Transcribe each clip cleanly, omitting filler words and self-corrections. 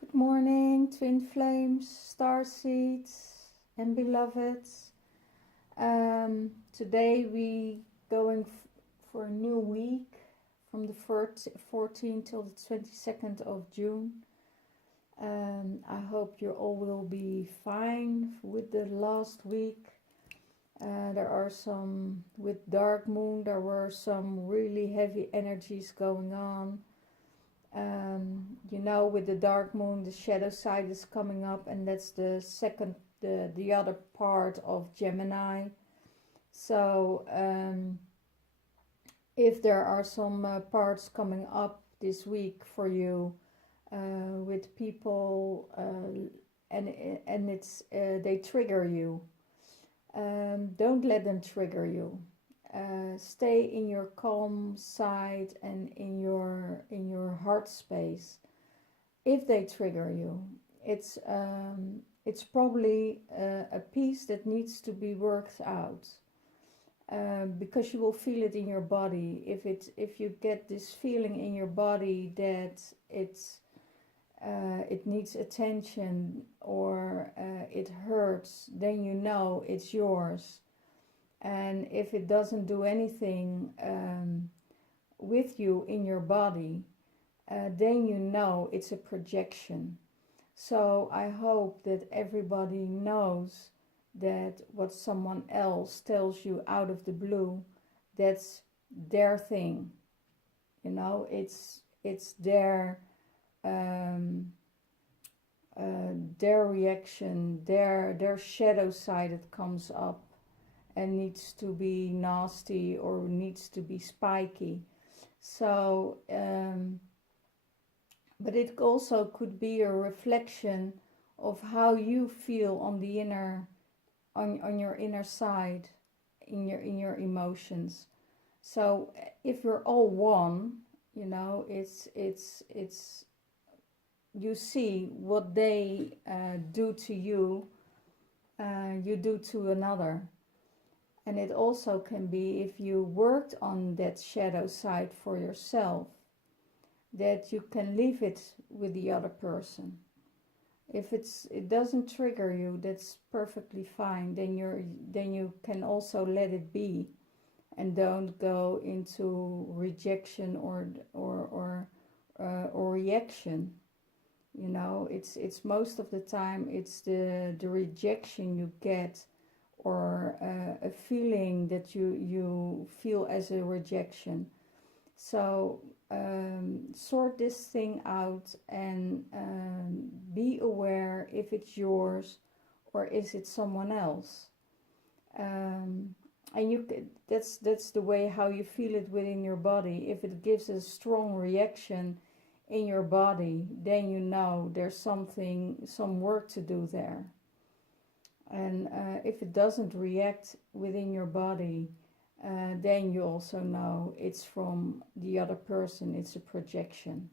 Good morning, twin flames, star seeds, and beloveds. Today we going for a new week from the 14th till the 22nd of June. I hope you all will be fine with the last week. There are some, with dark moon, there were some really heavy energies going on. With the dark moon, the shadow side is coming up, and that's the other part of Gemini. So if there are some parts coming up this week for you with people, and it's they trigger you, don't let them trigger you. Stay in your calm side and in your heart space. If they trigger you, it's probably a piece that needs to be worked out, because you will feel it in your body. If you get this feeling in your body that it needs attention, or it hurts, then you know it's yours. And if it doesn't do anything with you in your body, then you know it's a projection. So I hope that everybody knows that what someone else tells you out of the blue, that's their thing. It's their reaction, their shadow side that comes up and needs to be nasty or needs to be spiky. So, but it also could be a reflection of how you feel on the inner, on your inner side, in your emotions. So if you're all one, it's you see what they do to you, you do to another. And it also can be, if you worked on that shadow side for yourself, that you can leave it with the other person. If it doesn't trigger you, that's perfectly fine. Then you can also let it be, and don't go into rejection or reaction. It's most of the time it's the rejection you get, or a feeling that you feel as a rejection. So sort this thing out, and be aware if it's yours or is it someone else. And that's the way how you feel it within your body. If it gives a strong reaction in your body, then you know there's some work to do there. And if it doesn't react within your body, then you also know it's from the other person. It's a projection.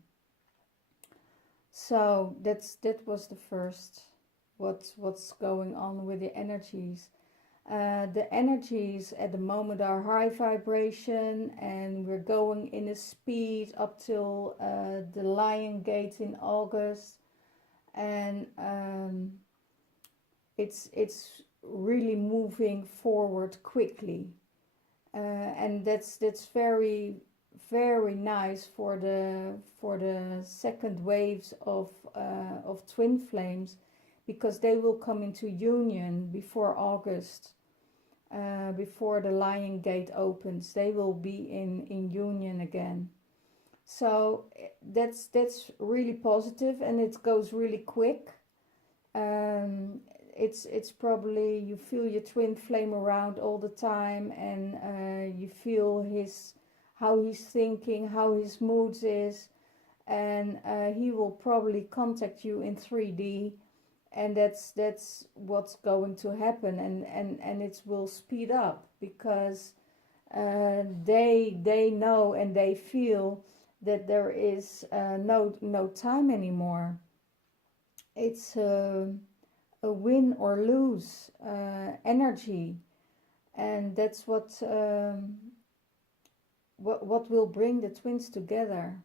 So that was the first. What's going on with the energies? The energies at the moment are high vibration, and we're going in a speed up till the Lion Gate in August, and it's really moving forward quickly, and that's very, very nice for the second waves of twin flames, because they will come into union before August. Before the Lion Gate opens, they will be in union again. So that's really positive, and it goes really quick. It's probably, you feel your twin flame around all the time, and you feel how he's thinking, how his moods is, and he will probably contact you in 3D, and that's what's going to happen, and it will speed up, because they know and they feel that there is no time anymore. It's a win or lose energy, and that's what will bring the twins together.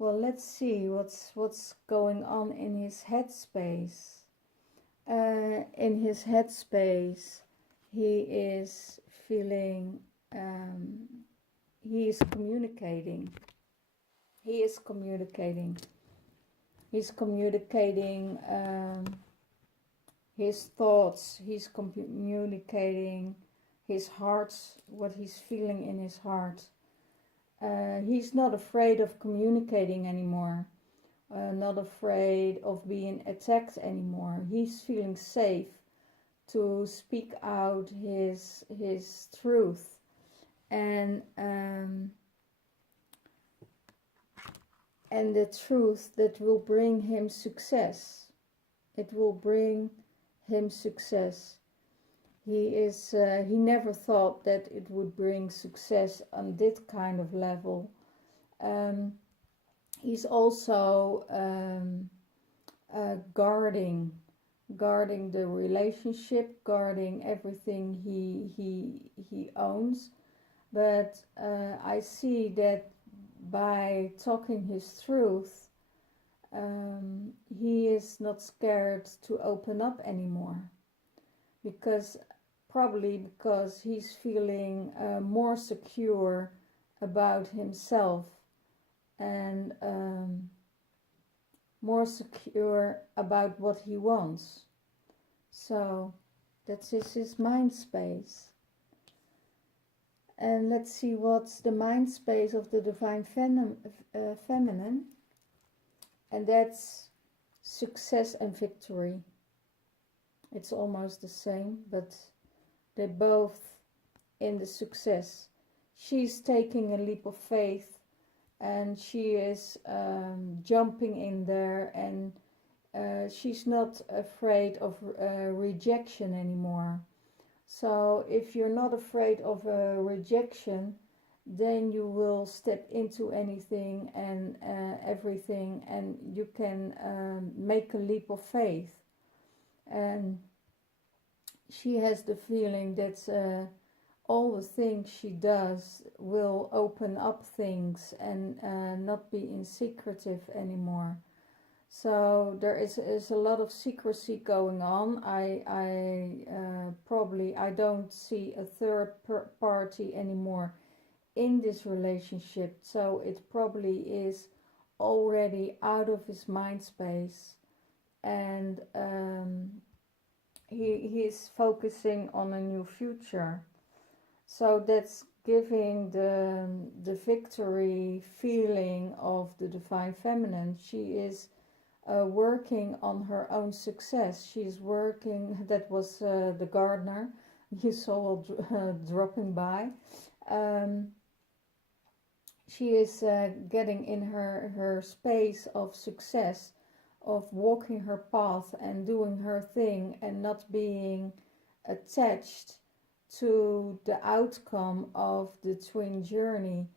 Well, let's see what's going on in his headspace. In his headspace, he is feeling, he is communicating. He is communicating. He's communicating his thoughts. He's communicating his heart, what he's feeling in his heart. He's not afraid of communicating anymore. Not afraid of being attacked anymore. He's feeling safe to speak out his truth, and the truth that will bring him success. It will bring him success. He never thought that it would bring success on this kind of level. He's also guarding the relationship, guarding everything he owns. But I see that by talking his truth, he is not scared to open up anymore, probably because he's feeling more secure about himself, and more secure about what he wants. So that's his mind space. And let's see what's the mind space of the divine feminine. And that's success and victory. It's almost the same, but they're both in the success. She's taking a leap of faith, and she is jumping in there, and she's not afraid of rejection anymore. So if you're not afraid of a rejection, then you will step into anything and everything, and you can make a leap of faith. And she has the feeling that all the things she does will open up things and not be in secretive anymore. So there is a lot of secrecy going on. I don't see a third party anymore in this relationship. So it probably is already out of his mind space, and he is focusing on a new future. So that's giving the victory feeling of the divine feminine. She is working on her own success. She's working, that was the gardener you saw dropping by. She is getting in her space of success, of walking her path and doing her thing, and not being attached to the outcome of the twin journey.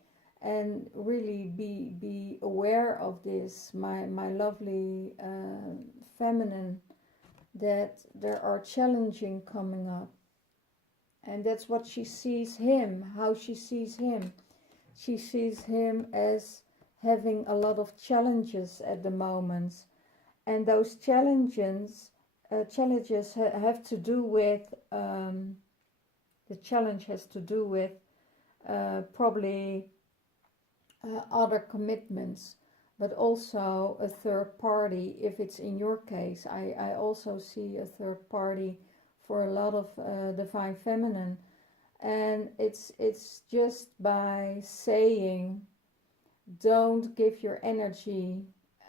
And really be aware of this, my lovely feminine, that there are challenging coming up. And that's what she sees him, how she sees him. She sees him as having a lot of challenges at the moment. And those challenges have to do with, the challenge has to do with probably other commitments, but also a third party. If it's in your case, I also see a third party for a lot of divine feminine, and it's just by saying, don't give your energy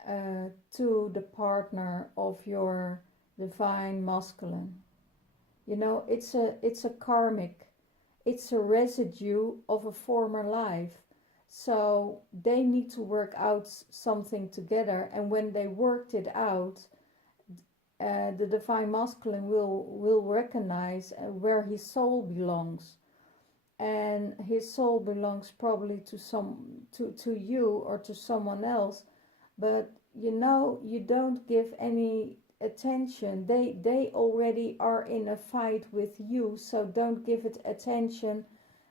to the partner of your divine masculine. You know, it's a karmic, it's a residue of a former life. So they need to work out something together, and when they worked it out, the divine masculine will recognize where his soul belongs, and his soul belongs probably to you or to someone else. But you know, you don't give any attention. They already are in a fight with you, so don't give it attention.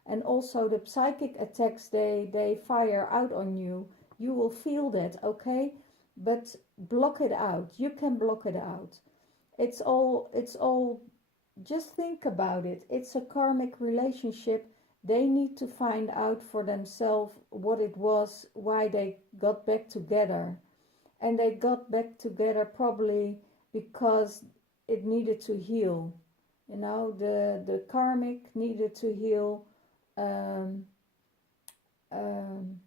And also the psychic attacks they fire out on you, You will feel that, okay? But block it out. You can block it out. It's all just think about it. It's a karmic relationship. They need to find out for themselves what it was, why they got back together. And they got back together probably because it needed to heal. The karmic needed to heal um, um,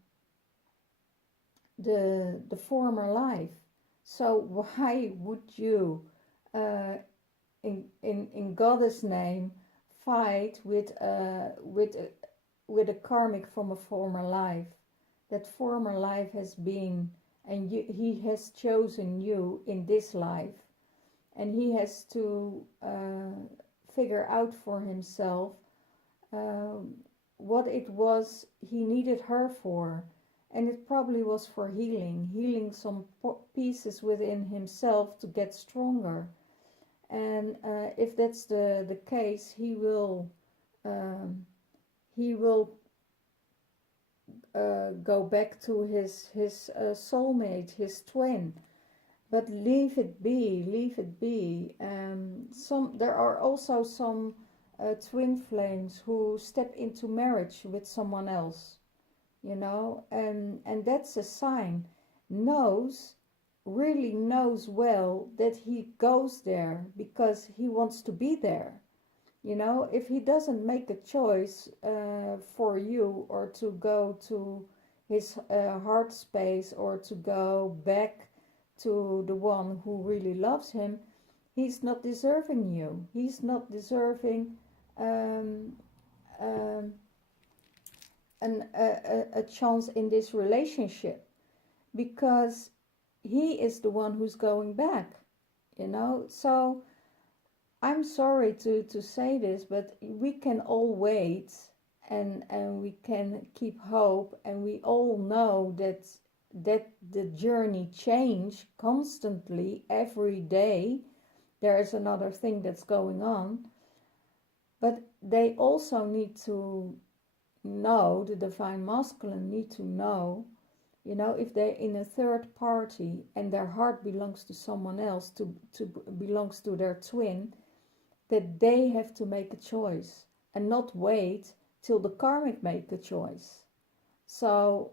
the former life. So why would you uh, in Goddess name fight with a karmic from a former life? That former life has been, and he has chosen you in this life, and he has to figure out for himself um, what it was he needed her for. And it probably was for healing some pieces within himself to get stronger. And if that's the case, um, he will go back to his soulmate, his twin. But leave it be, leave it be. There are also some twin flames who step into marriage with someone else, and that's a sign. Knows, really knows well that he goes there because he wants to be there. If he doesn't make a choice for you, or to go to his heart space, or to go back to the one who really loves him, he's not deserving you. He's not deserving um, um, a chance in this relationship, because he is the one who's going back. So I'm sorry to say this, but we can all wait, and we can keep hope, and we all know that the journey change constantly every day. There is another thing that's going on, but they also need to know, the divine masculine need to know, if they're in a third party and their heart belongs to someone else, to belongs to their twin, that they have to make a choice and not wait till the karmic make a choice. So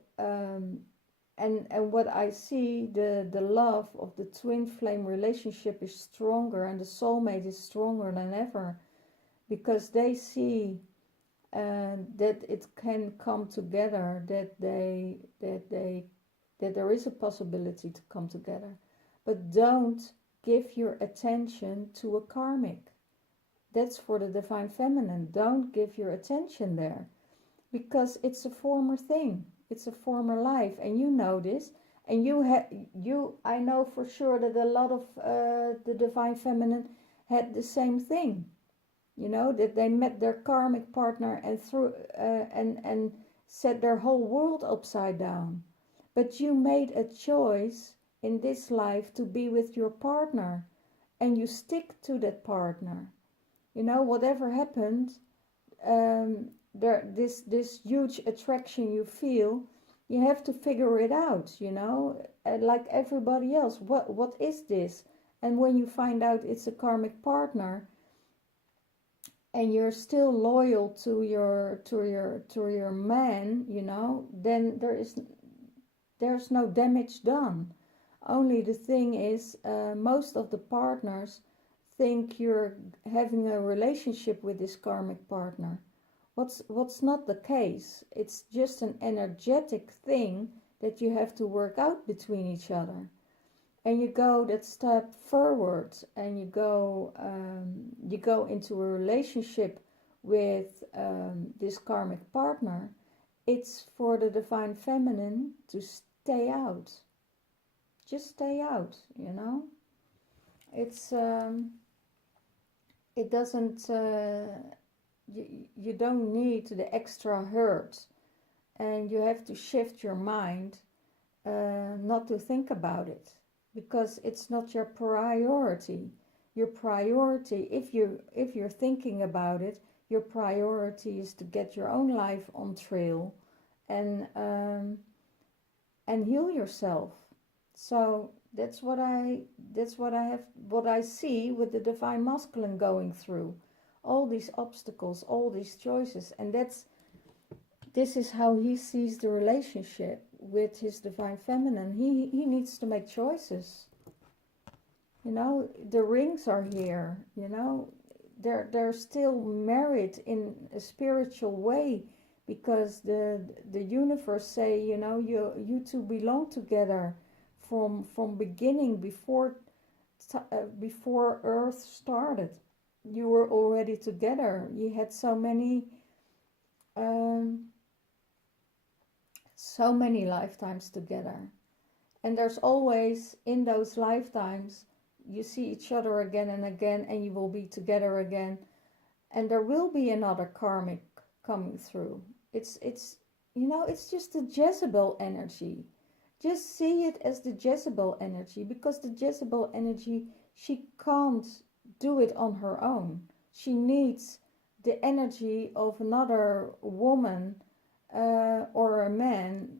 and what I see, the love of the twin flame relationship is stronger, and the soulmate is stronger than ever, because they see that it can come together, that there is a possibility to come together. But don't give your attention to a karmic. That's for the divine feminine. Don't give your attention there, because it's a former thing. It's a former life, and you know this. And I know for sure that a lot of the divine feminine had the same thing. That they met their karmic partner and threw and set their whole world upside down. But you made a choice in this life to be with your partner, and you stick to that partner. Whatever happened, this huge attraction you feel, you have to figure it out. Like everybody else. What is this? And when you find out it's a karmic partner, and you're still loyal to your man, then there's no damage done. Only the thing is, most of the partners think you're having a relationship with this karmic partner. What's not the case. It's just an energetic thing that you have to work out between each other. And you go that step forward, and you go into a relationship with this karmic partner. It's for the divine feminine to stay out. Just stay out. It's it doesn't. You don't need the extra hurt, and you have to shift your mind not to think about it, because it's not your priority. Your priority, if you're thinking about it, your priority is to get your own life on trail, and and heal yourself. So what I see with the divine masculine going through all these obstacles, all these choices, and this is how he sees the relationship with his divine feminine. He needs to make choices. The rings are here. They're still married in a spiritual way, because the universe say, you two belong together from beginning, before Earth started. You were already together. You had so many lifetimes together, and there's always, in those lifetimes, you see each other again and again, and you will be together again, and there will be another karmic coming through. It's just the Jezebel energy. Just see it as the Jezebel energy, because the Jezebel energy, she can't do it on her own. She needs the energy of another woman or a man,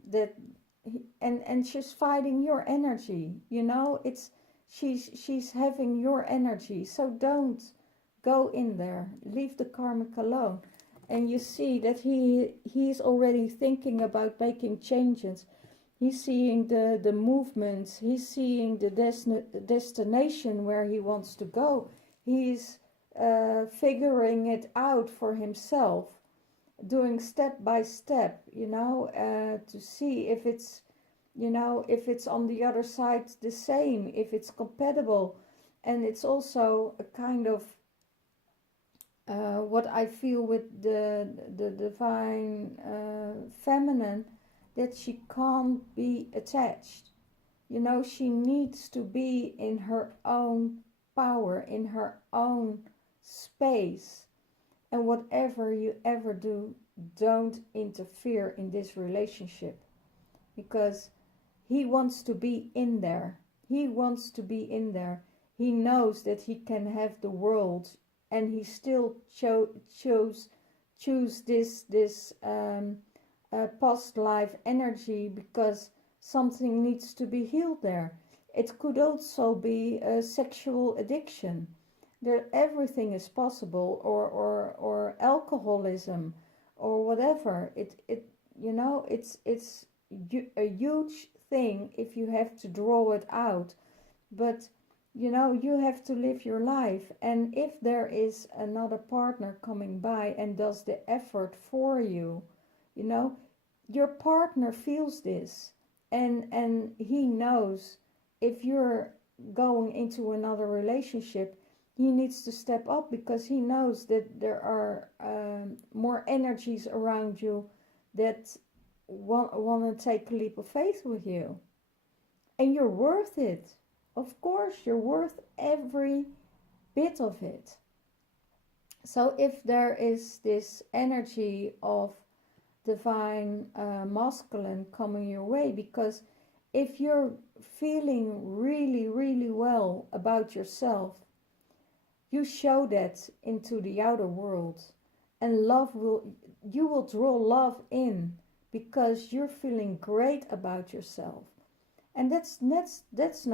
and she's fighting your energy. She's having your energy. So don't go in there. Leave the karmic alone. And you see that he's already thinking about making changes. He's seeing the movements. He's seeing the destination where he wants to go. He's figuring it out for himself, doing step by step, to see if it's on the other side the same, if it's compatible. And it's also a kind of what I feel with the divine feminine, that she can't be attached. She needs to be in her own power, in her own space. And whatever you ever do, don't interfere in this relationship, because he wants to be in there. He wants to be in there. He knows that he can have the world, and he still choose this past life energy, because something needs to be healed there. It could also be a sexual addiction. Everything is possible, or alcoholism, or whatever. It's a huge thing if you have to draw it out, but you have to live your life. And if there is another partner coming by and does the effort for you, your partner feels this, and he knows if you're going into another relationship, he needs to step up, because he knows that there are more energies around you that want to take a leap of faith with you. And you're worth it. Of course, you're worth every bit of it. So if there is this energy of divine masculine coming your way, because if you're feeling really, really well about yourself, you show that into the outer world, and you will draw love in, because you're feeling great about yourself. And that's no that's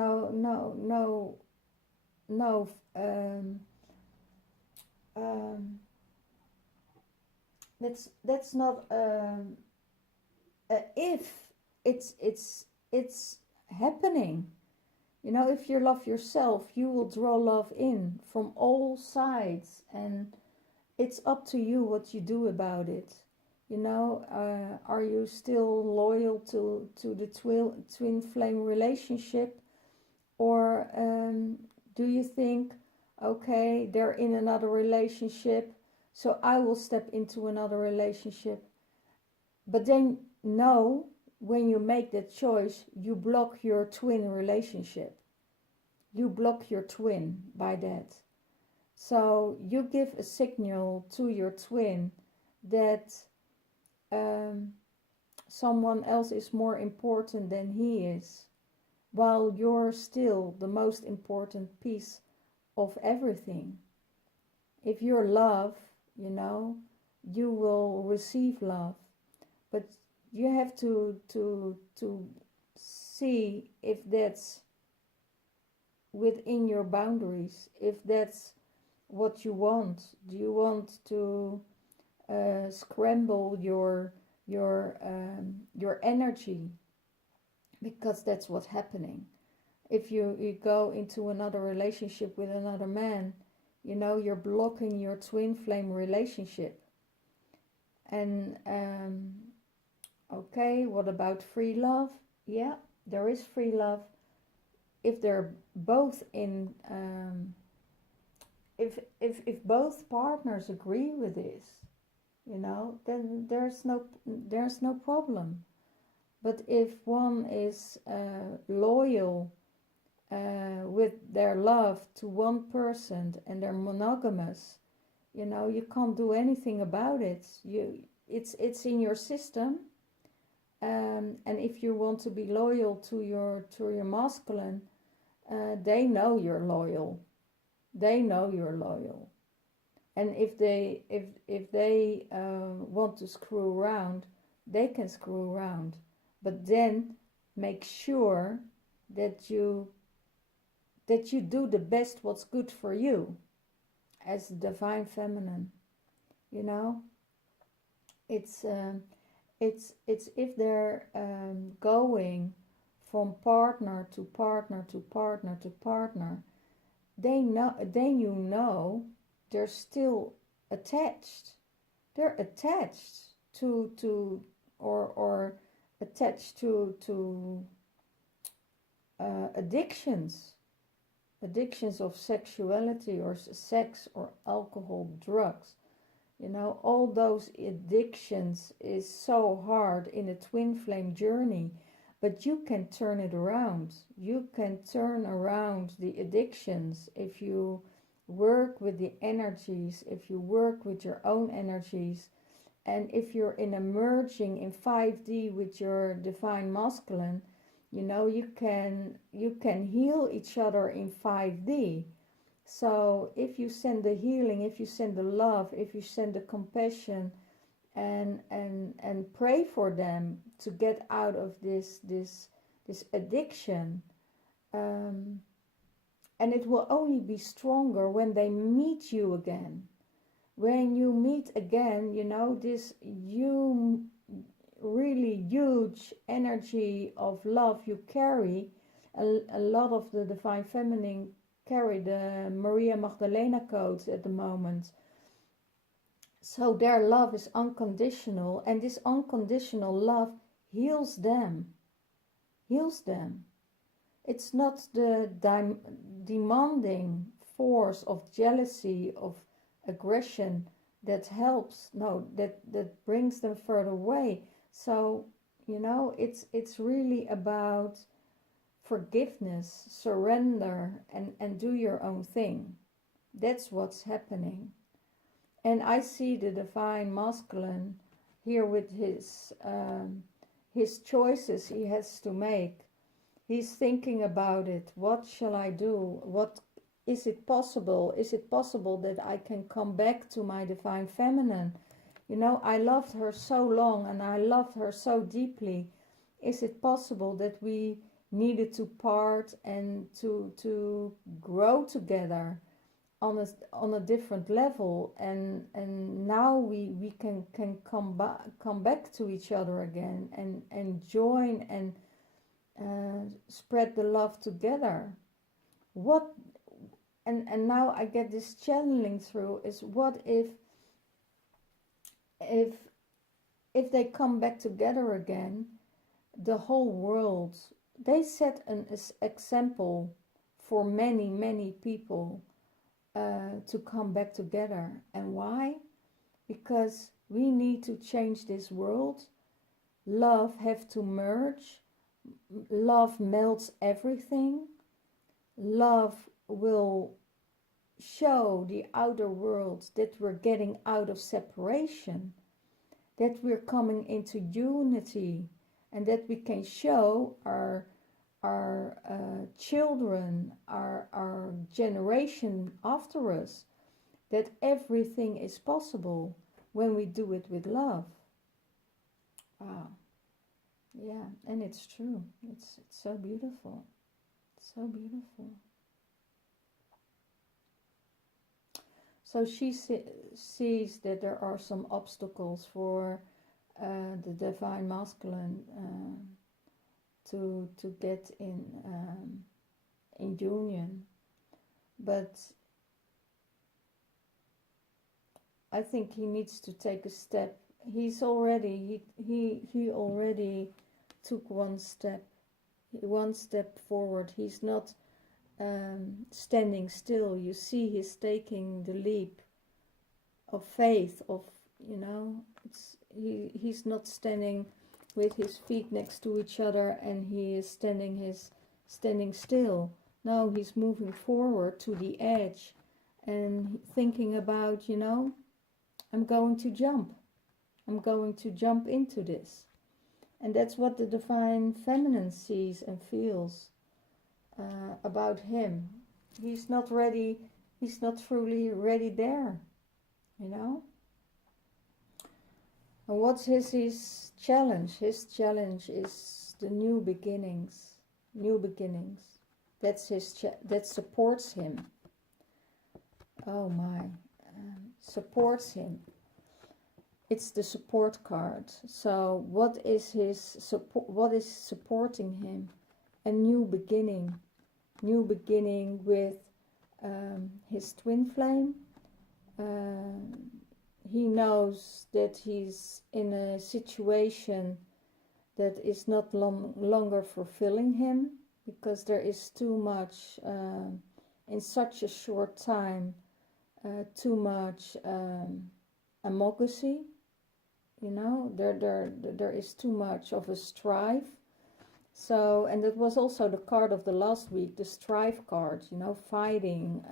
not if it's happening. If you love yourself, you will draw love in from all sides, and it's up to you what you do about it. Are you still loyal to the twin flame relationship, or do you think, okay, they're in another relationship, so I will step into another relationship? But then no, when you make that choice, you block your twin relationship. You block your twin by that. So you give a signal to your twin that someone else is more important than he is, while you're still the most important piece of everything. If you're love, you will receive love, but you have to see if that's within your boundaries, if that's what you want. Do you want to scramble your energy? Because that's what's happening. If you go into another relationship with another man, you know, you're blocking your twin flame relationship. And okay, what about free love? Yeah, there is free love if they're both in if both partners agree with this, you know, then there's no problem. But if one is loyal with their love to one person and they're monogamous, you know, you can't do anything about it. It's in your system. And if you want to be loyal to your masculine, they know you're loyal. They know you're loyal. And if they want to screw around, they can screw around. But then make sure that you do the best what's good for you as the divine feminine. You know, it's if they're going from partner to partner to partner to partner, then you know they're still attached. They're attached to or attached to addictions of sexuality or sex or alcohol, drugs. You know, all those addictions is so hard in a twin flame journey, but you can turn it around. You can turn around the addictions if you work with the energies, if you work with your own energies, and if you're in a merging in 5D with your divine masculine, you know, you can heal each other in 5D. So if you send the healing, if you send the love, if you send the compassion, and pray for them to get out of this addiction, and it will only be stronger when they meet you again. When you meet again, you know, this really huge energy of love you carry. A lot of the divine feminine carry the Maria Magdalene codes at the moment. So their love is unconditional, and this unconditional love heals them. It's not the demanding force of jealousy, of aggression that helps. No, that brings them further away. So, you know, it's really about forgiveness, surrender, and do your own thing. That's what's happening. And I see the divine masculine here with his choices he has to make. He's thinking about it. What shall I do? What is it possible? Is it possible that I can come back to my divine feminine? You know, I loved her so long and I loved her so deeply. Is it possible that we needed to part and to grow together on a different level, and now we can come back to each other again and join and spread the love together? What and now I get this channeling through is, what if they come back together again, the whole world, they set an example for many people to come back together. And why? Because we need to change this world. Love have to merge. Love melts everything. Love will show the outer world that we're getting out of separation, that we're coming into unity, and that we can show our children, our generation after us, that everything is possible when we do it with love. Wow. Yeah, and it's true. It's so beautiful. So beautiful. So she sees that there are some obstacles for the divine masculine to get in union, but I think he needs to take a step. He already took one step forward. He's not standing still. You see, he's taking the leap of faith. He's not standing with his feet next to each other and he is standing still. No, he's moving forward to the edge and thinking about, I'm going to jump. I'm going to jump into this. And that's what the divine feminine sees and feels about him. He's not ready. He's not truly ready there, you know. And what's his challenge? His challenge is the new beginnings. New beginnings. That's that supports him. Oh my, supports him. It's the support card. So what is his support? What is supporting him? A new beginning. New beginning with his twin flame. He knows that he's in a situation that is not longer fulfilling him, because there is too much in such a short time, too much amogacy. There is too much of a strife. So, and that was also the card of the last week, the strife card, fighting,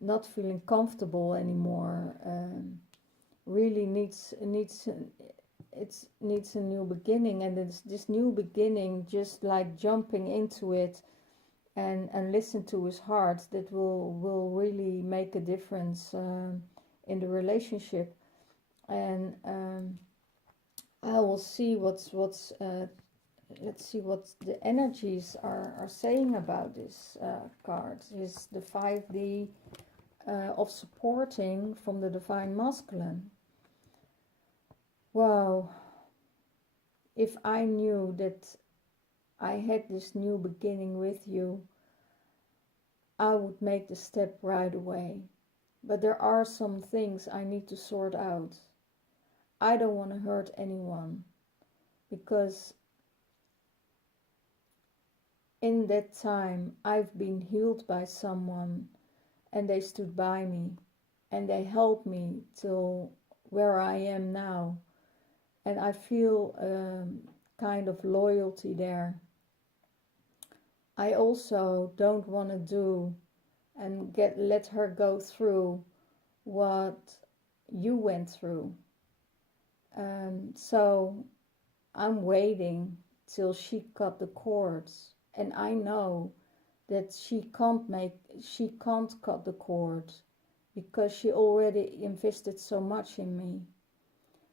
not feeling comfortable anymore, really needs a new beginning. And this new beginning, just like jumping into it and listen to his heart, that will really make a difference in the relationship. And I will see let's see what the energies are saying about this card. Is the 5D of supporting from the divine masculine. Wow, if I knew that I had this new beginning with you, I would make the step right away. But there are some things I need to sort out. I don't want to hurt anyone, because in that time I've been healed by someone and they stood by me and they helped me till where I am now. And I feel kind of loyalty there. I also don't want to do and let her go through what you went through. So I'm waiting till she cut the cords, and I know that she can't cut the cord, because she already invested so much in me.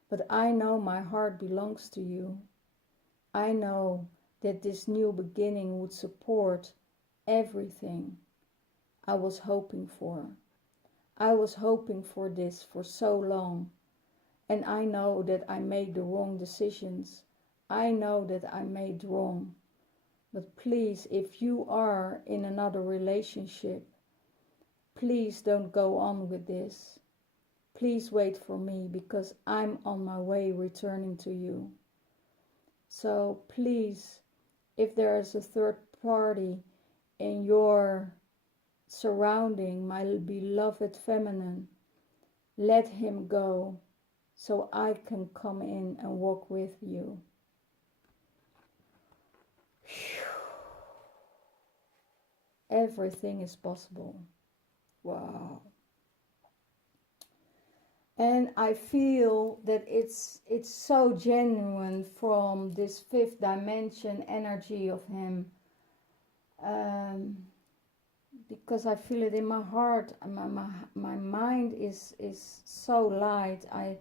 But I know my heart belongs to you. I know that this new beginning would support everything I was hoping for. I was hoping for this for so long. And I know that I made the wrong decisions. I know that I made wrong. But please, if you are in another relationship, please don't go on with this. Please wait for me, because I'm on my way returning to you. So please, if there is a third party in your surrounding, my beloved feminine, let him go, so I can come in and walk with you. Everything is possible. Wow. And I feel that it's so genuine from this fifth dimension energy of him, because I feel it in my heart. My mind is so light. I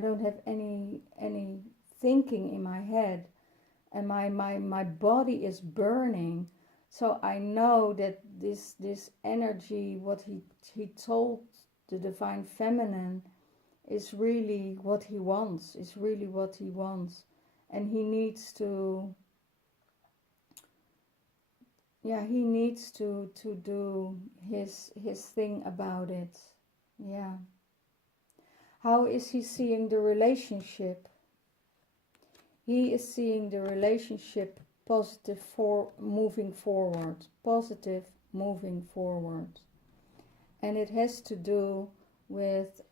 don't have any thinking in my head. and my body is burning. So I know that this energy, what he told the divine feminine, is really what he wants, is really what he wants. And he needs to, yeah, he needs to do his thing about it. Yeah. How is he seeing the relationship? He is seeing the relationship positive, for moving forward, positive moving forward. And it has to do with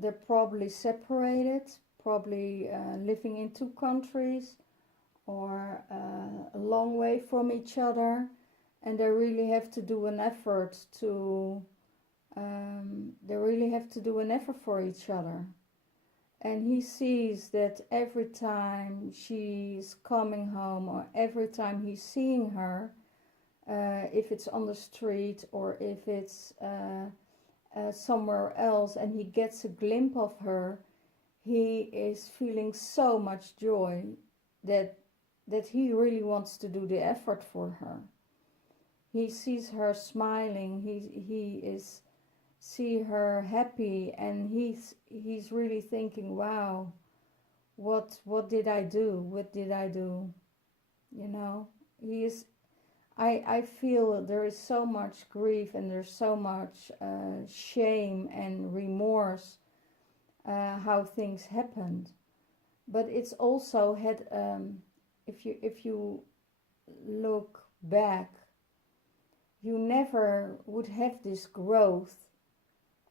they're probably separated, probably living in two countries, or a long way from each other, and they really have to do an effort to for each other. And he sees that every time she's coming home, or every time he's seeing her, if it's on the street or if it's somewhere else, and he gets a glimpse of her, he is feeling so much joy that he really wants to do the effort for her. He sees her smiling, he is see her happy, and he's really thinking, wow, what did I do? What did I do? You know, he is. I feel there is so much grief, and there's so much shame and remorse how things happened. But it's also had, if you look back, you never would have this growth,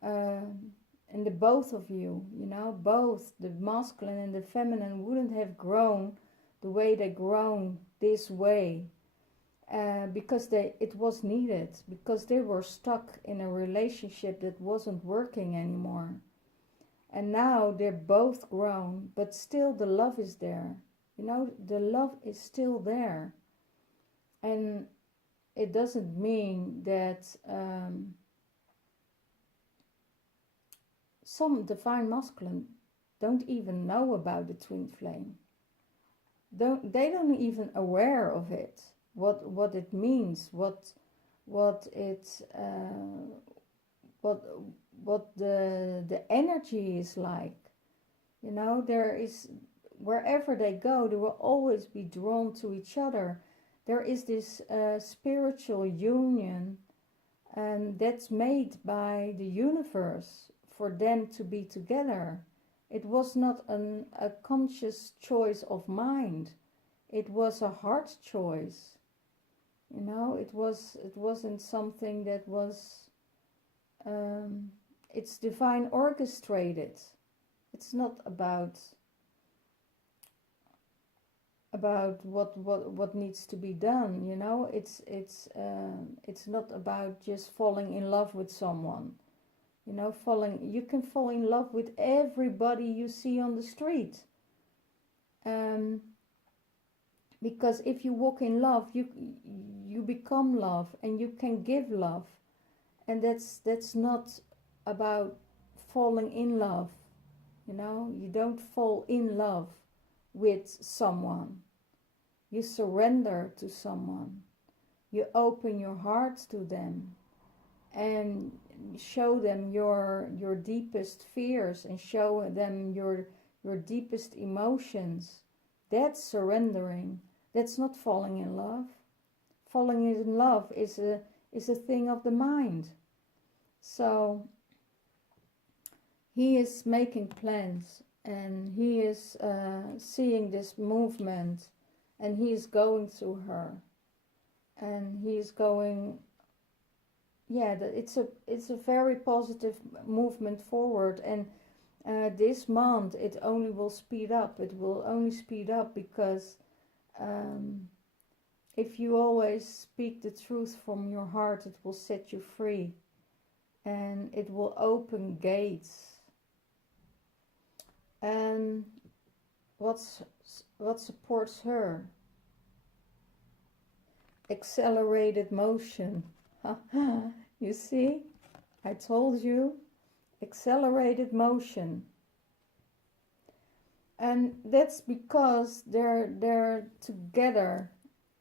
and the both of you, you know, both the masculine and the feminine wouldn't have grown the way they grown this way, because it was needed, because they were stuck in a relationship that wasn't working anymore. And now they're both grown, but still the love is there. You know, the love is still there. And it doesn't mean that some divine masculine don't even know about the twin flame. They don't even aware of it, what it means, what the energy is like. You know, there is, wherever they go, they will always be drawn to each other. There is this spiritual union that's made by the universe for them to be together. It was not a conscious choice of mind. It was a heart choice. You know, it wasn't something that was, it's divine orchestrated. It's not about what needs to be done, you know. It's not about just falling in love with someone. You know, you can fall in love with everybody you see on the street. Because if you walk in love, you become love, and you can give love. And that's not about falling in love. You know, you don't fall in love with someone. You surrender to someone. You open your heart to them, and show them your deepest fears, and show them your deepest emotions. That's surrendering. That's not falling in love. Falling in love is a thing of the mind. So he is making plans, and he is seeing this movement, and he is going through her, and he is going. Yeah, it's a very positive movement forward, and this month it only will speed up. It will only speed up because if you always speak the truth from your heart, it will set you free, and it will open gates. And what supports her? Accelerated motion. You see, I told you, accelerated motion. And that's because they're together.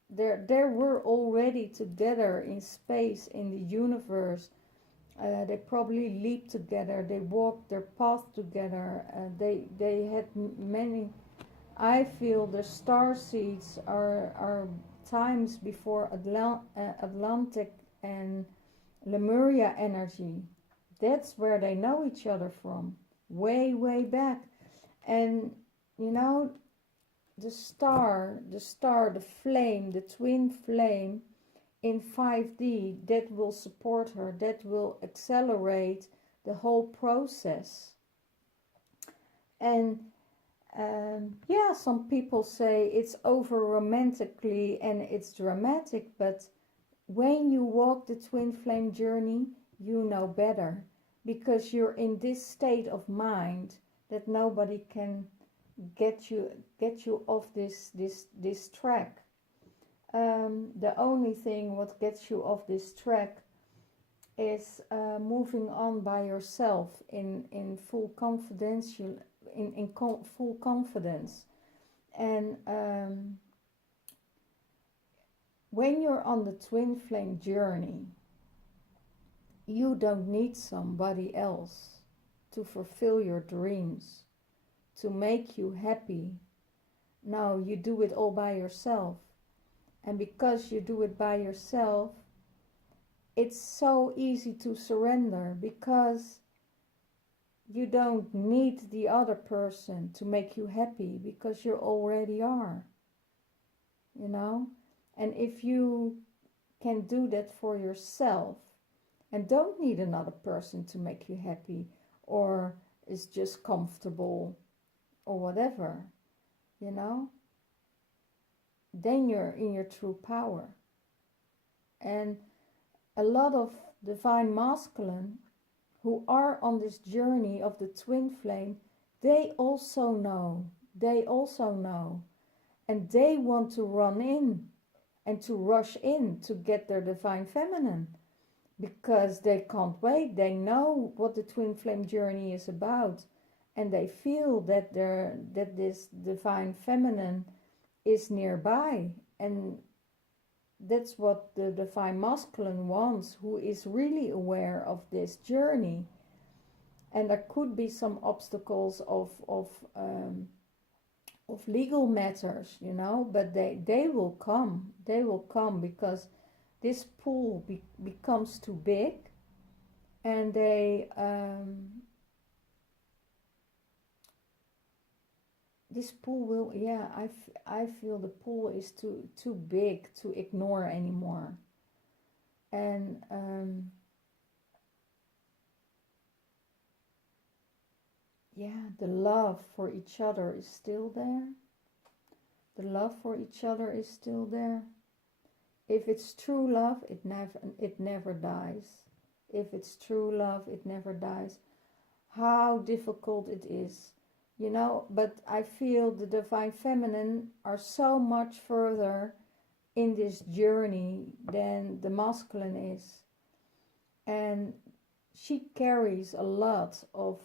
They were already together in space, in the universe. They probably leaped together. They walked their path together. They had many. I feel the star seeds are times before Atlantic and Lemuria energy. That's where they know each other from, way way back. And you know, the flame, the twin flame in 5D, that will support her, that will accelerate the whole process. And yeah, some people say it's over romantically and it's dramatic, but when you walk the twin flame journey, you know better, because you're in this state of mind that nobody can get you off this track. The only thing what gets you off this track is moving on by yourself in full confidence, full confidence. And when you're on the twin flame journey, you don't need somebody else to fulfill your dreams, to make you happy. No, you do it all by yourself. And because you do it by yourself, it's so easy to surrender, because you don't need the other person to make you happy, because you already are, you know. And if you can do that for yourself and don't need another person to make you happy, or is just comfortable or whatever, you know, then you're in your true power. And a lot of divine masculine who are on this journey of the twin flame, they also know, and they want to run in and to rush in to get their divine feminine, because they can't wait. They know what the twin flame journey is about, and they feel that this divine feminine is nearby. And that's what the divine masculine wants, who is really aware of this journey. And there could be some obstacles of legal matters, you know, but they will come. They will come, because this pool becomes too big, and this pool will, yeah, I feel the pool is too big to ignore anymore. And yeah, the love for each other is still there. The love for each other is still there. If it's true love, it never dies. If it's true love, it never dies. How difficult it is, you know, but I feel the divine feminine are so much further in this journey than the masculine is. And she carries a lot of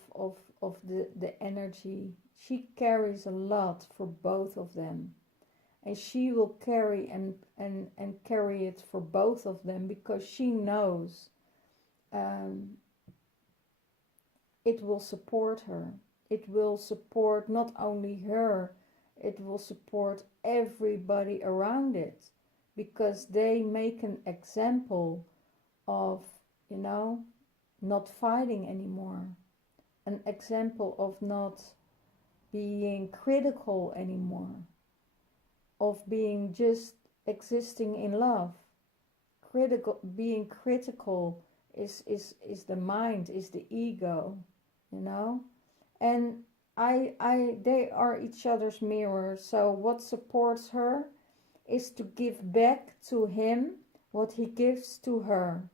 the energy. She carries a lot for both of them. And she will carry and carry it for both of them, because she knows it will support her. It will support not only her, it will support everybody around it, because they make an example of, you know, not fighting anymore, an example of not being critical anymore, of being just existing in love. Being critical is the mind, is the ego, you know. And they are each other's mirror. So what supports her is to give back to him what he gives to her.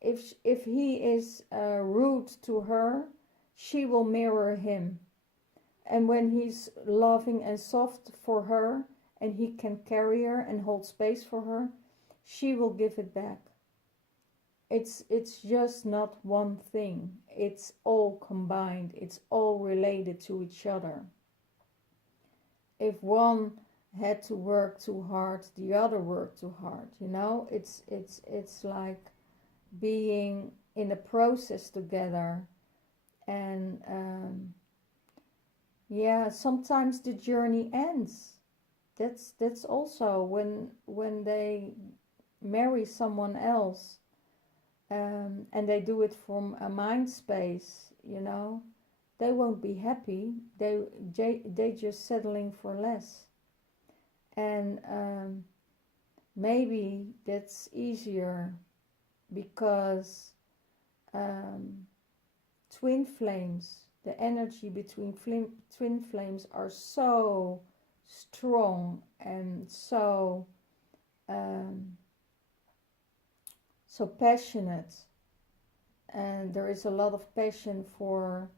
If he is rude to her, she will mirror him. And when he's loving and soft for her, and he can carry her and hold space for her, she will give it back. It's just not one thing. It's all combined. It's all related to each other. if one had to work too hard, the other worked too hard. You know, it's like being in a process together, and yeah, sometimes the journey ends. That's also when they marry someone else, and they do it from a mind space, you know, they won't be happy. They just settling for less, and maybe that's easier because um, twin flames, the energy between twin flames are so strong and so so passionate, and there is a lot of passion for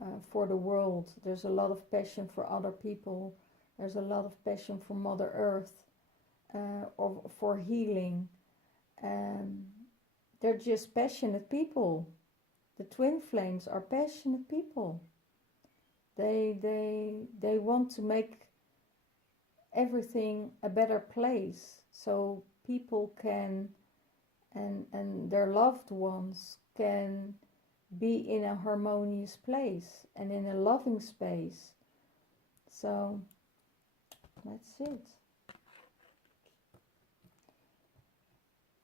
the world. There's a lot of passion for other people. There's a lot of passion for Mother Earth, or for healing. Um, they're just passionate people. The twin flames are passionate people. They want to make everything a better place, so people can, and their loved ones can be in a harmonious place and in a loving space. So that's it.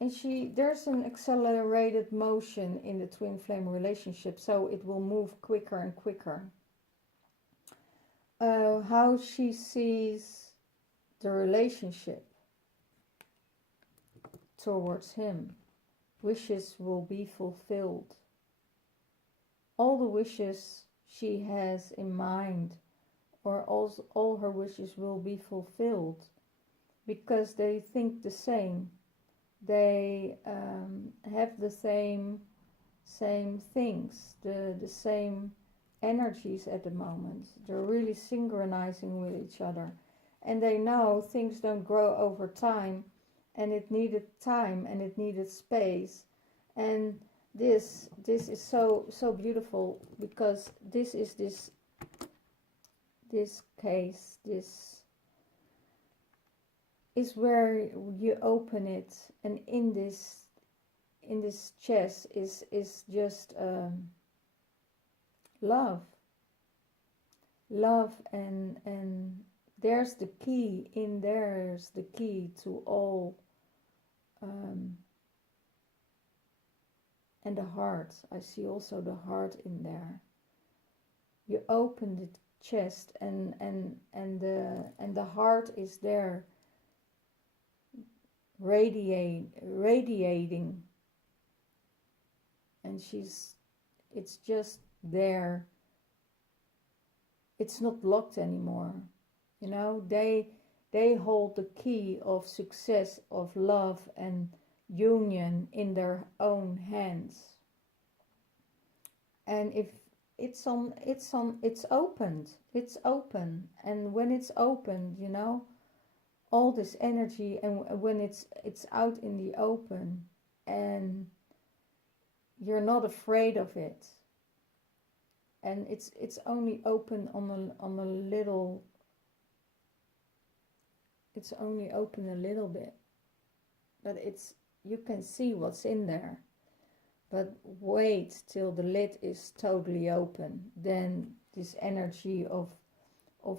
And there's an accelerated motion in the twin flame relationship, so it will move quicker and quicker. How she sees the relationship towards him. Wishes will be fulfilled. All the wishes she has in mind, or all her wishes will be fulfilled, because they think the same. They have the same things, the same energies at the moment. They're really synchronizing with each other, and they know things don't grow over time, and it needed time and it needed space. And this is so beautiful, because this is this case, this is where you open it, and in this chest is just love, and there's the key in there's the key to all, and the heart. I see also the heart in there. You open the chest, and the heart is there, radiating, and it's just there. It's not locked anymore. You know, they hold the key of success, of love and union in their own hands. And if it's opened, and when it's opened, you know, all this energy, and when it's out in the open, and you're not afraid of it, and it's only open on a little, it's only open a little bit, but you can see what's in there. But wait till the lid is totally open, then this energy of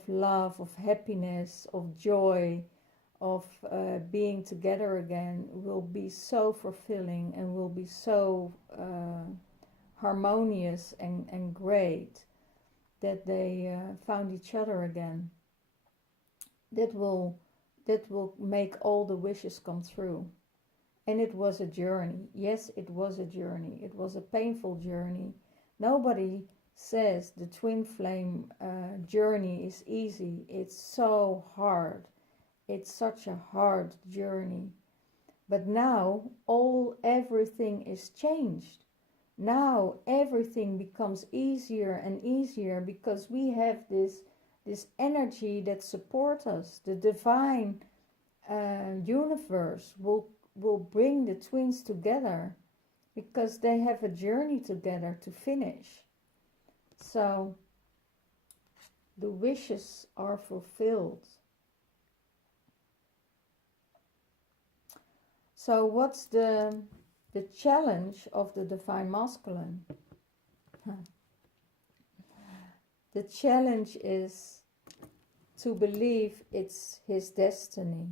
love, of happiness, of joy, of being together again will be so fulfilling, and will be so harmonious and great, that they found each other again. That will make all the wishes come true. And it was a journey. Yes, it was a journey. It was a painful journey. Nobody says the twin flame journey is easy. It's so hard. It's such a hard journey. But now everything is changed. Now everything becomes easier and easier, because we have this energy that supports us. The divine universe will bring the twins together, because they have a journey together to finish. So the wishes are fulfilled. So what's the challenge of the divine masculine? The challenge is to believe it's his destiny.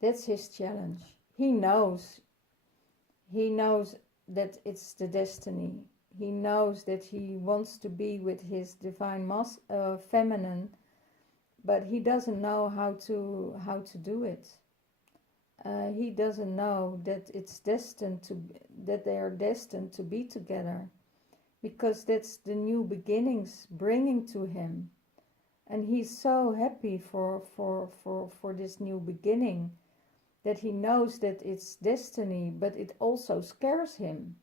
That's his challenge. He knows that it's the destiny. He knows that he wants to be with his divine feminine, but he doesn't know how to do it. He doesn't know that that they are destined to be together, because that's the new beginnings bringing to him, and he's so happy for this new beginning, that he knows that it's destiny, but it also scares him.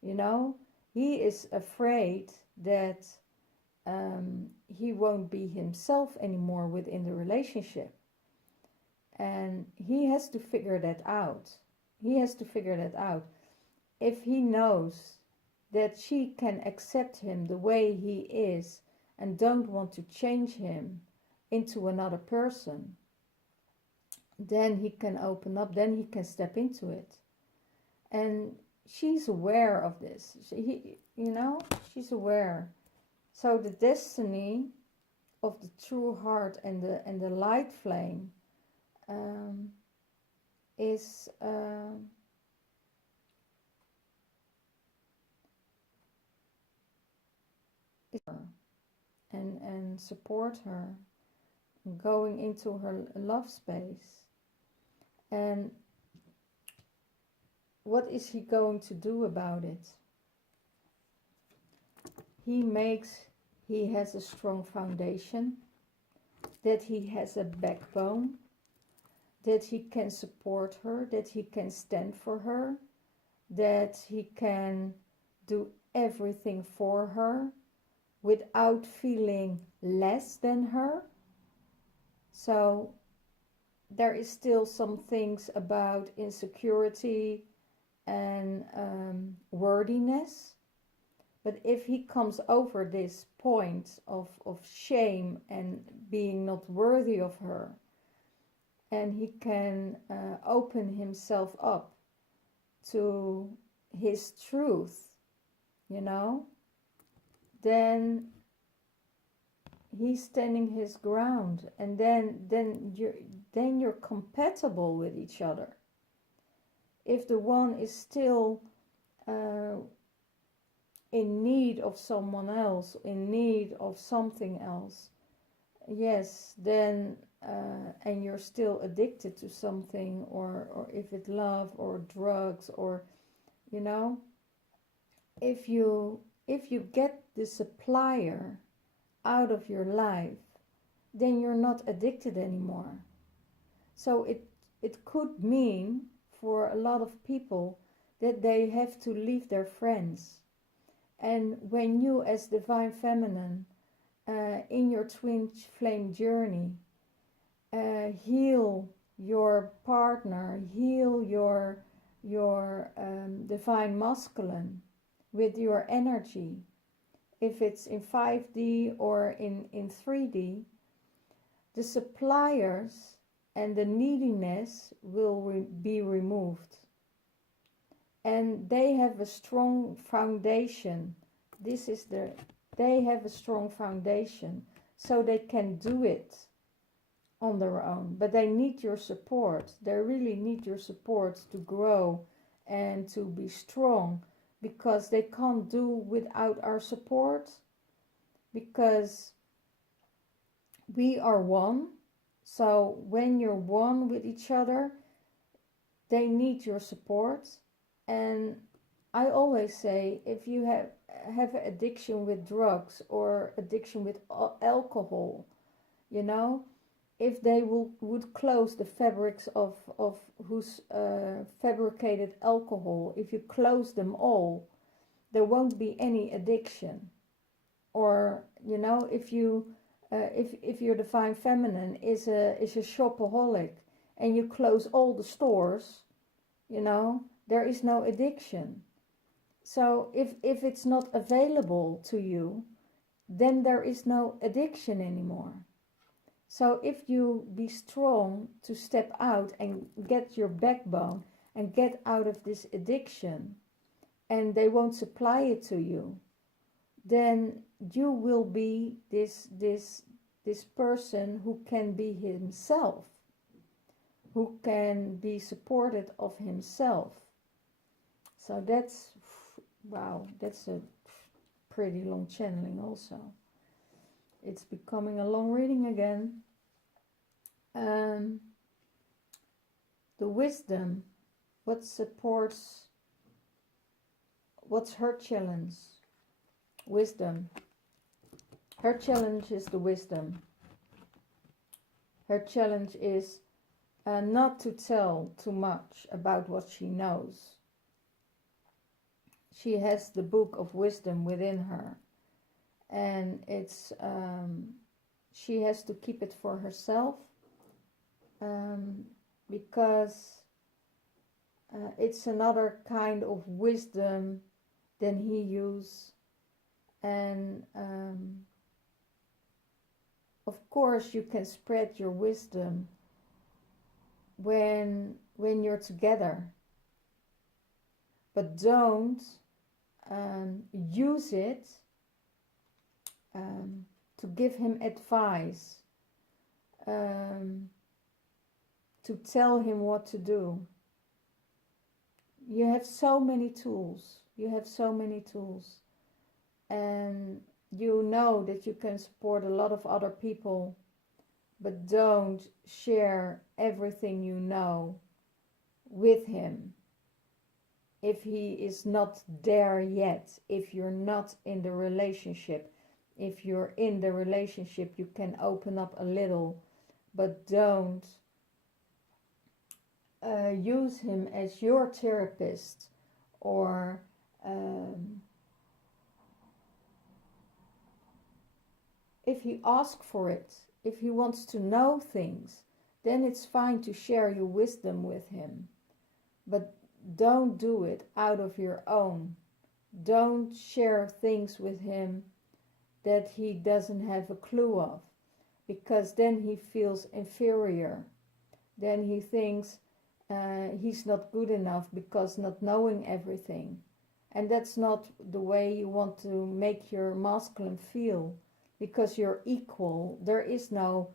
You know, he is afraid that he won't be himself anymore within the relationship. And he has to figure that out. If he knows that she can accept him the way he is and don't want to change him into another person, then he can open up, then he can step into it. And she's aware of this. She's aware. So the destiny of the true heart and the light flame is and support her going into her love space. And what is he going to do about it? He has a strong foundation, that he has a backbone, that he can support her, that he can stand for her, that he can do everything for her without feeling less than her. So there is still some things about insecurity and worthiness. But if he comes over this point of shame and being not worthy of her, and he can open himself up to his truth, then he's standing his ground, and then you're compatible with each other. If the one is still in need of someone else, in need of something else, yes, then and you're still addicted to something, or if it's love or drugs, or if you get the supplier out of your life, then you're not addicted anymore. So it could mean for a lot of people that they have to leave their friends. And when you, as divine feminine, in your twin flame journey, heal your partner, heal your divine masculine with your energy, if it's in 5D or in 3D, the suppliers and the neediness will be removed. And they have a strong foundation. They have a strong foundation, so they can do it on their own. But they need your support. They really need your support to grow and to be strong, because they can't do without our support, because we are one. So when you're one with each other, they need your support. And I always say, if you have an addiction with drugs or addiction with alcohol, if they would close the fabrics of whose fabricated alcohol, if you close them all, there won't be any addiction. Or if you if your divine feminine is a shopaholic, and you close all the stores, there is no addiction. So if it's not available to you, then there is no addiction anymore. So if you be strong to step out and get your backbone and get out of this addiction, and they won't supply it to you, then you will be this person who can be himself, who can be supported of himself. So that's, wow, that's a pretty long channeling also. It's becoming a long reading again. The wisdom, what supports, what's her challenge? Wisdom. Her challenge is the wisdom. Her challenge is not to tell too much about what she knows. She has the book of wisdom within her, and it's she has to keep it for herself, because it's another kind of wisdom than he used. And of course you can spread your wisdom when you're together, but don't use it to give him advice, to tell him what to do. You have so many tools. You have so many tools. And you know that you can support a lot of other people, but don't share everything you know with him if he is not there yet, if you're not in the relationship. If you're in the relationship, you can open up a little, but don't use him as your therapist, or if he asks for it, if he wants to know things, then it's fine to share your wisdom with him. But don't do it out of your own. Don't share things with him that he doesn't have a clue of, because then he feels inferior. Then he thinks he's not good enough because not knowing everything. And that's not the way you want to make your masculine feel, because you're equal. There is no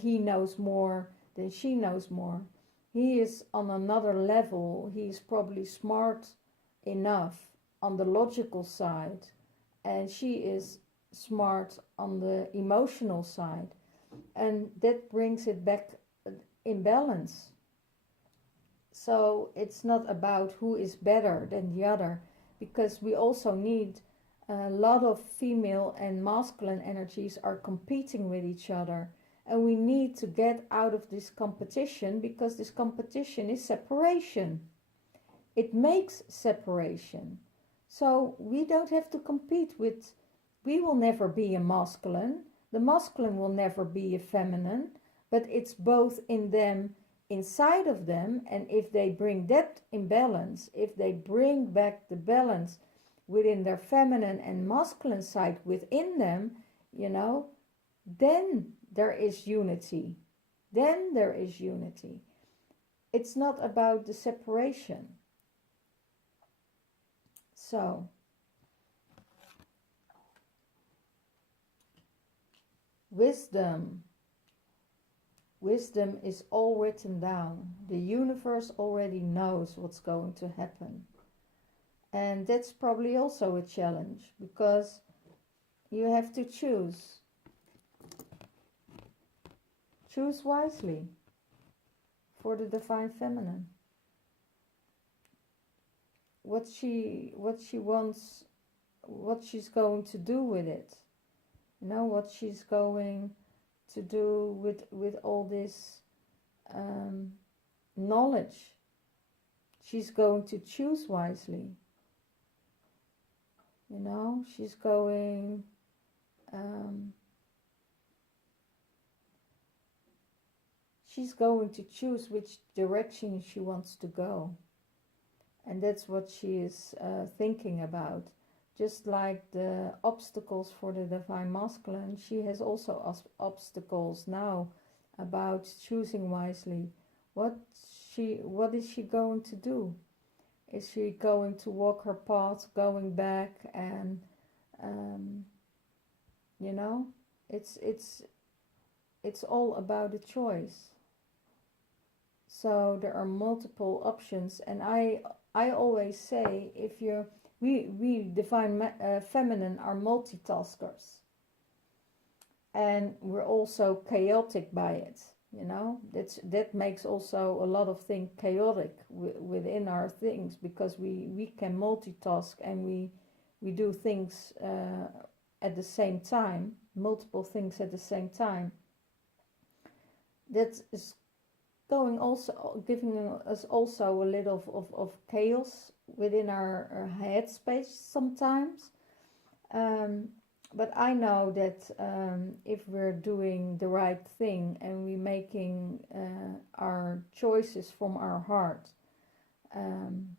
he knows more than she knows more. He is on another level. He is probably smart enough on the logical side, and she is smart on the emotional side, and that brings it back in balance. So it's not about who is better than the other, because we also need a lot of female and masculine energies are competing with each other, and we need to get out of this competition, because this competition is separation. It makes separation. So we don't have to compete with, we will never be a masculine, the masculine will never be a feminine, but it's both in them, inside of them. And if they bring that in balance, if they bring back the balance within their feminine and masculine side within them, you know, then there is unity. Then there is unity. It's not about the separation. So, wisdom. Wisdom is all written down. The universe already knows what's going to happen. And that's probably also a challenge, because you have to choose. Choose wisely for the divine feminine. What she wants, what she's going to do with it. You know, what she's going to do with all this knowledge. She's going to choose wisely. You know, she's going to choose which direction she wants to go. And that's what she is thinking about. Just like the obstacles for the divine masculine, she has also obstacles now about choosing wisely. What is she going to do? Is she going to walk her path, going back, and you know, it's all about a choice. So there are multiple options, and I always say, if you we divine feminine are multitaskers, and we're also chaotic by it. You know, that makes also a lot of things chaotic within our things, because we can multitask, and we do things at the same time, multiple things at the same time. That is going also giving us also a little of chaos within our headspace sometimes. But I know that if we're doing the right thing and we're making our choices from our heart, and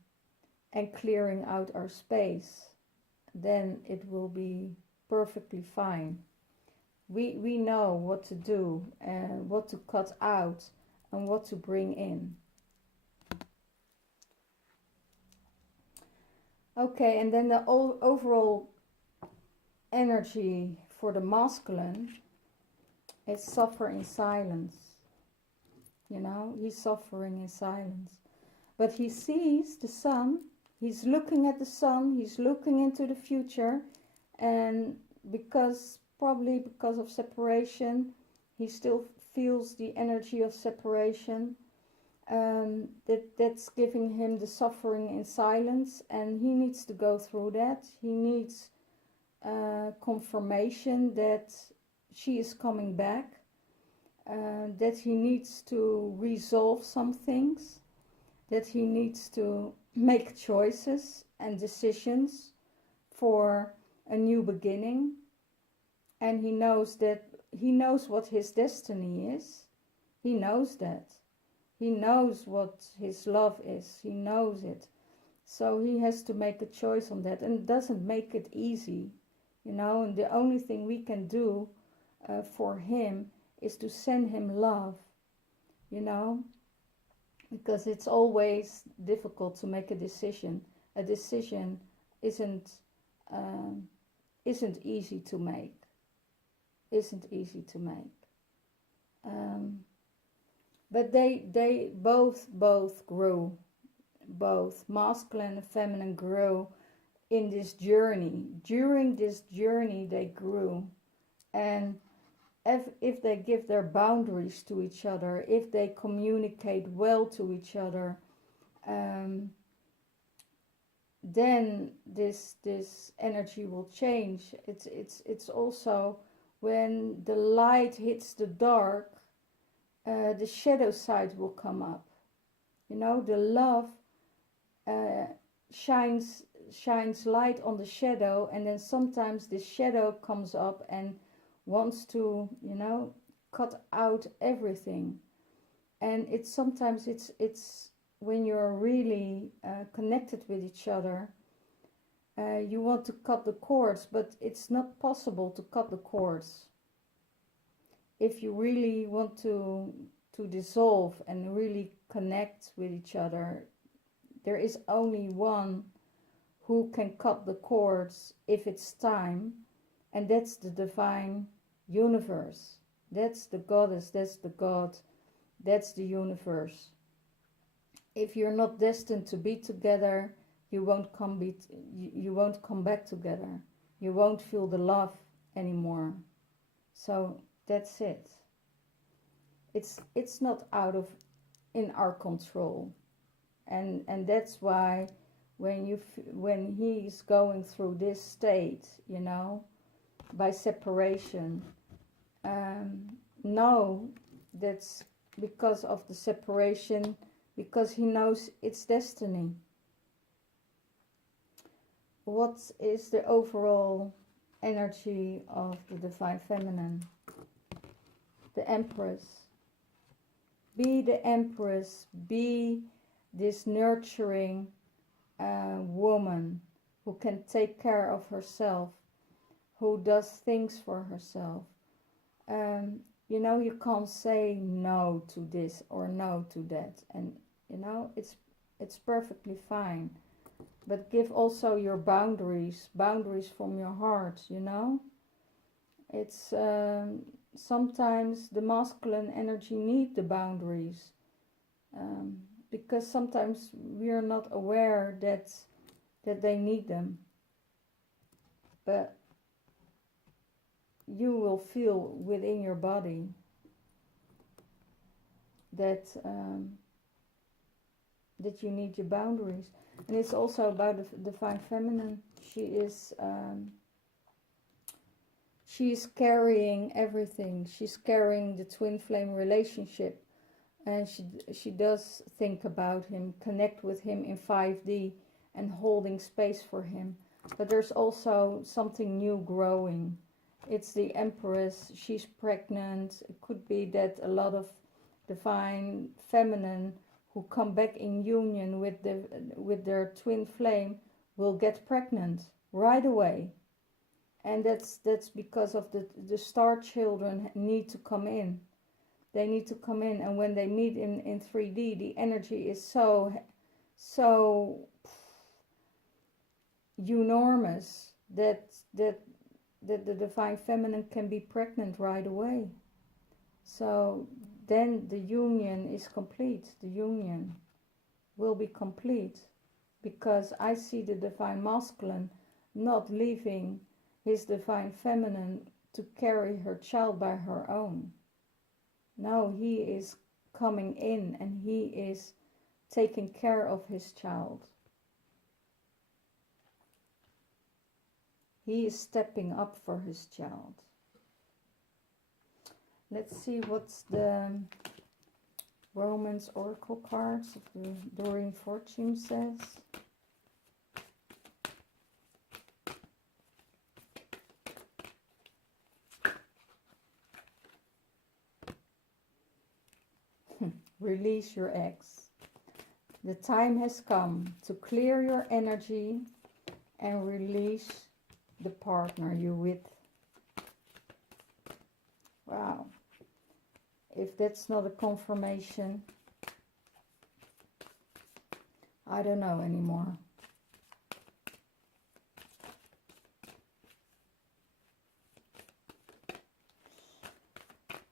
clearing out our space, then it will be perfectly fine. We know what to do and what to cut out and what to bring in. Okay, and then the overall energy for the masculine is suffer in silence. You know, he's suffering in silence. But he sees the sun, he's looking at the sun, he's looking into the future, and probably because of separation, he still feels the energy of separation. That's giving him the suffering in silence, and he needs to go through that. He needs confirmation that she is coming back, that he needs to resolve some things, that he needs to make choices and decisions for a new beginning. And he knows what his destiny is. He knows that. He knows what his love is. He knows it. So he has to make a choice on that, and it doesn't make it easy, you know. And the only thing we can do for him is to send him love, you know, because it's always difficult to make a decision. A decision isn't easy to make. Isn't easy to make. But they both grew. Both masculine and feminine grew in this journey. During this journey they grew. And if they give their boundaries to each other, if they communicate well to each other, then this energy will change. It's also when the light hits the dark, the shadow side will come up. You know, the love shines light on the shadow, and then sometimes the shadow comes up and wants to, you know, cut out everything. And sometimes it's when you're really connected with each other, you want to cut the cords, but it's not possible to cut the cords. If you really want to dissolve and really connect with each other, there is only one who can cut the cords if it's time, and that's the divine universe. That's the goddess, that's the God, that's the universe. If you're not destined to be together, you won't come back together. You won't feel the love anymore. So that's it. It's not in our control, and that's why when he's going through this state, you know, by separation, know that's because of the separation, because he knows it's destiny. What is the overall energy of the divine feminine? The Empress. Be the Empress, be this nurturing, woman who can take care of herself, who does things for herself. You know, you can't say no to this or no to that, and you know, it's perfectly fine. But give also your boundaries from your heart, you know. It's sometimes the masculine energy need the boundaries, because sometimes we are not aware that they need them. But you will feel within your body that that you need your boundaries. And it's also about the divine feminine. She is carrying everything. She's carrying the twin flame relationship, and she does think about him, connect with him in 5D, and holding space for him. But there's also something new growing. It's the Empress. She's pregnant. It could be that a lot of divine feminine who come back in union with their twin flame will get pregnant right away. And that's because of the star children need to come in. They need to come in, and when they meet in 3D, the energy is so enormous that the divine feminine can be pregnant right away. So then the union is complete. The union will be complete, because I see the divine masculine not leaving his divine feminine to carry her child by her own. No, he is coming in and he is taking care of his child. He is stepping up for his child. Let's see what's the Romance Oracle cards of the Doreen Fortune says. Release your ex. The time has come to clear your energy and release the partner you're with. Wow. If that's not a confirmation, I don't know anymore.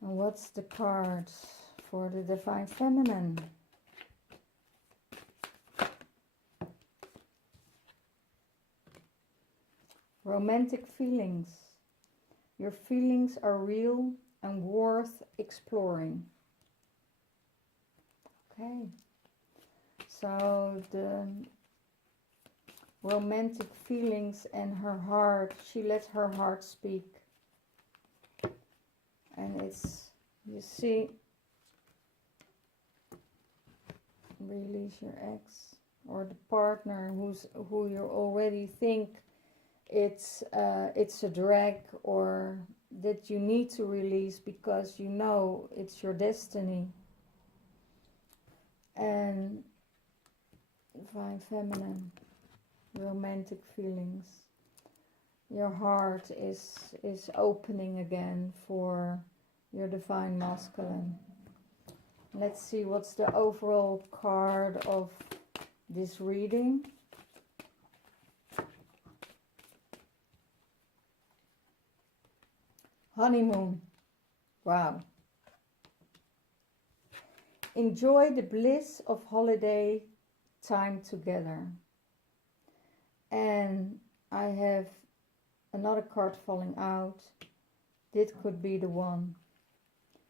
And what's the cards for the divine feminine? Romantic feelings. Your feelings are real and worth exploring. Okay. So the romantic feelings and her heart, she let her heart speak. And it's, you see, release your ex or the partner who you already think it's a drag, or that you need to release because you know it's your destiny. And divine feminine, romantic feelings. Your heart is opening again for your divine masculine. Let's see what's the overall card of this reading. Honeymoon. Wow. Enjoy the bliss of holiday time together. And I have another card falling out. This could be the one.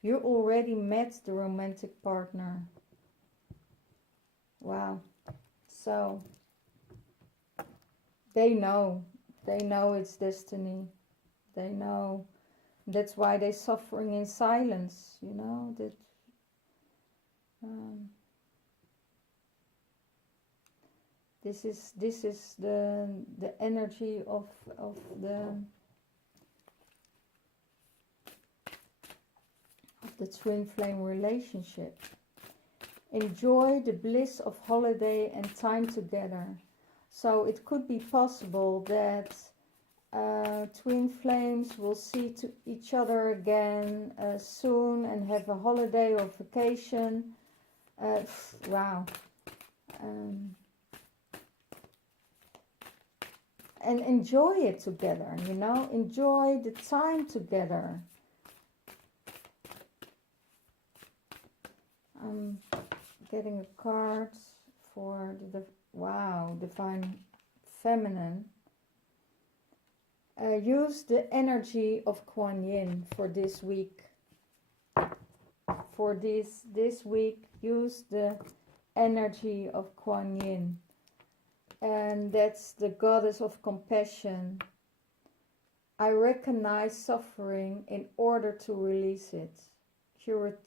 You already met the romantic partner. Wow. So they know it's destiny. They know. That's why they're suffering in silence, you know, that this is the energy of the twin flame relationship. Enjoy the bliss of holiday and time together. So it could be possible that twin flames will see to each other again soon and have a holiday or vacation. Wow. And enjoy it together, you know, enjoy the time together. I'm getting a card for the wow, divine feminine. Use the energy of Kuan Yin for this week. For this week, use the energy of Kuan Yin. And that's the goddess of compassion. I recognize suffering in order to release it. Curiosity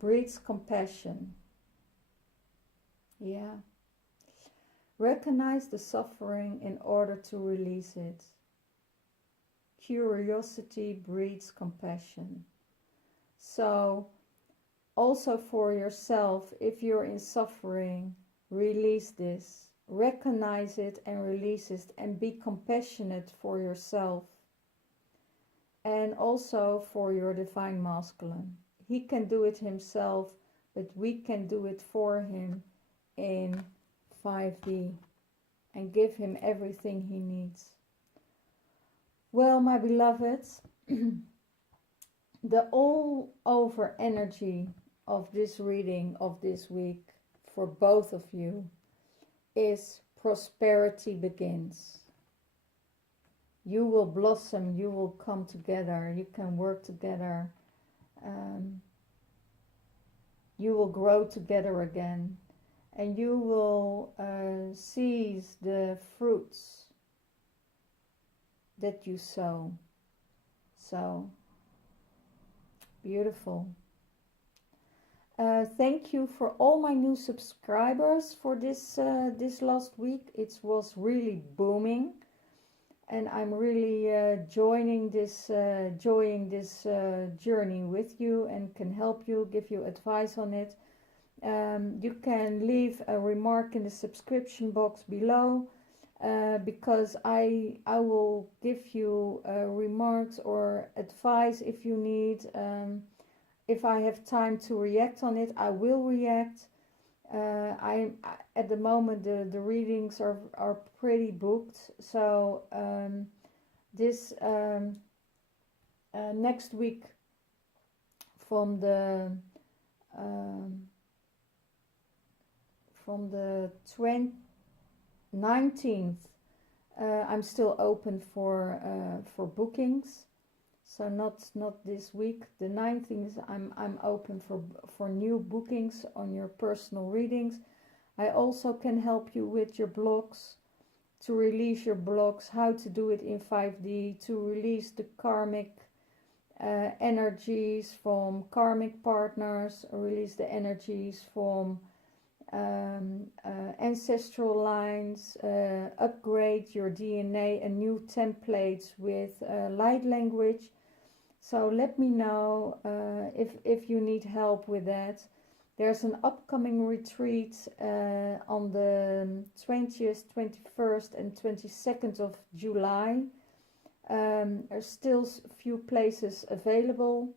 breeds compassion. Yeah. Recognize the suffering in order to release it. Curiosity breeds compassion. So, also for yourself, if you're in suffering, release this. Recognize it and release it, and be compassionate for yourself. And also for your divine masculine. He can do it himself, but we can do it for him in 5D and give him everything he needs. Well, my beloveds, the all over energy of this reading of this week for both of you is prosperity begins. You will blossom, you will come together, you can work together, you will grow together again, and you will seize the fruits that you sow. So beautiful. Thank you for all my new subscribers for this last week. It was really booming, and I'm really enjoying this journey with you and can help you, give you advice on it. You can leave a remark in the subscription box below, because I will give you remarks or advice if you need. If I have time to react on it, I will react. At the moment the readings are pretty booked, so this next week from the 19th, I'm still open for bookings. So not this week. The 19th, I'm open for new bookings on your personal readings. I also can help you with your blocks, to release your blocks, how to do it in 5D, to release the karmic energies from karmic partners, release the energies from ancestral lines, upgrade your DNA and new templates with light language. So let me know if you need help with that. There's an upcoming retreat on the 20th, 21st and 22nd of July. There's still a few places available.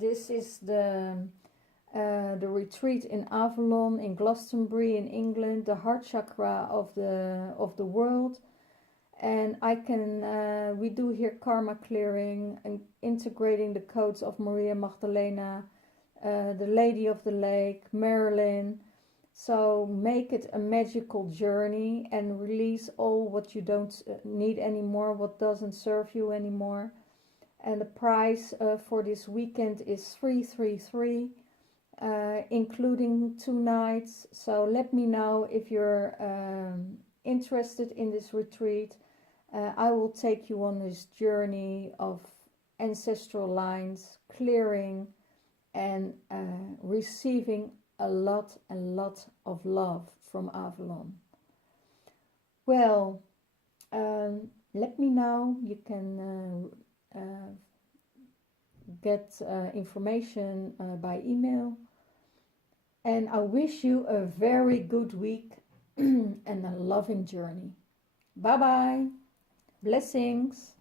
This is the retreat in Avalon in Glastonbury in England, the heart chakra of the world. And we do here karma clearing and integrating the codes of Maria Magdalene, the Lady of the Lake, Marilyn. So make it a magical journey and release all what you don't need anymore, what doesn't serve you anymore. And the price for this weekend is 333, including 2 nights. So let me know if you're interested in this retreat. I will take you on this journey of ancestral lines, clearing and receiving a lot of love from Avalon. Well, let me know. You can get information by email. And I wish you a very good week and a loving journey. Bye bye. Blessings.